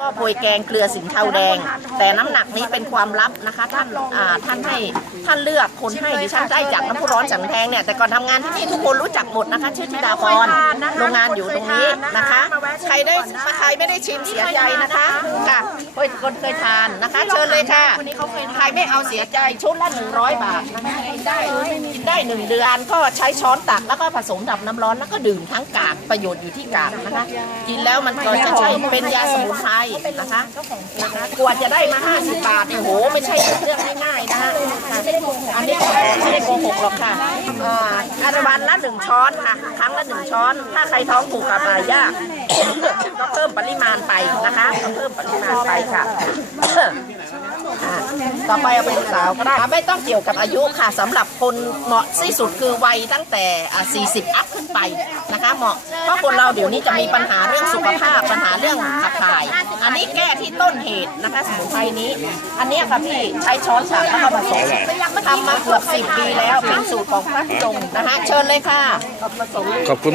ก็โปรยแกงเกลือสิงเทาแดง แต่น้ำหนักนี้เป็นความลับนะคะ ท่านท่านให้ท่านเลือกคนให้ดิฉันได้จากน้ำพุร้อนสันแพงเนี่ยแต่ก่อนทำงานที่นี่ทุกคนรู้จักหมดนะคะ ชื่อธิดาพรโรงงานอยู่ตรงนี้นะคะ ใครได้ใครไม่ได้ชิมเสียใจนะคะค่ะคยคนเคยทานนะคะ เชิญเลยค่ะใครไม่เอาเสียใจชุดละ100บาทนะคะกินได้กินได้ หนึ่งเดือนก็ใช้ช้อนตักแล้วก็ผสมกับน้ำร้อนแล้วก็ดื่มทั้งกากประโยชน์อยู่ที่กากนะคะ กินแล้วมันก็จะใช้เป็นยาสมุนไพรนะคะนะคะกว่าจะได้มา 50 บาทเนี่ยโห ไม่ใช่เรื่องง่ายๆนะคะอันนี้ไม่ได้โกหกหรอกค่ะอ่าอาวันละหนึ่งช้อนค่ะ ครั้งละหนึ่งช้อน ถ้าใครท้องผูกกับอะไรยากก็เพิ่มปริมาณไปนะคะก็เพิ่มปริมาณไปค่ะ ต่อไปเอาเป็นสาวก็ได้ไม่ต้องเกี่ยวกับอายุค่ะสำหรับคนเหมาะที่สุดคือวัยตั้งแต่อะ40 อัพขึ้นไปนะคะเหมาะเพราะคนเราเดี๋ยวนี้จะมีปัญหาเรื่องสุขภาพปัญหาเรื่องขับถ่าย อันนี้แก้ที่ต้นเหตุนะคะสมุนไพรนี้ อันเนี้ยค่ะพี่ใช้ช้อนฉากแล้วก็ผสมทำมาเกือบ10ปีแล้วเป็นสูตรของพระจงนะคะเชิญเลยค่ะขอบคุณ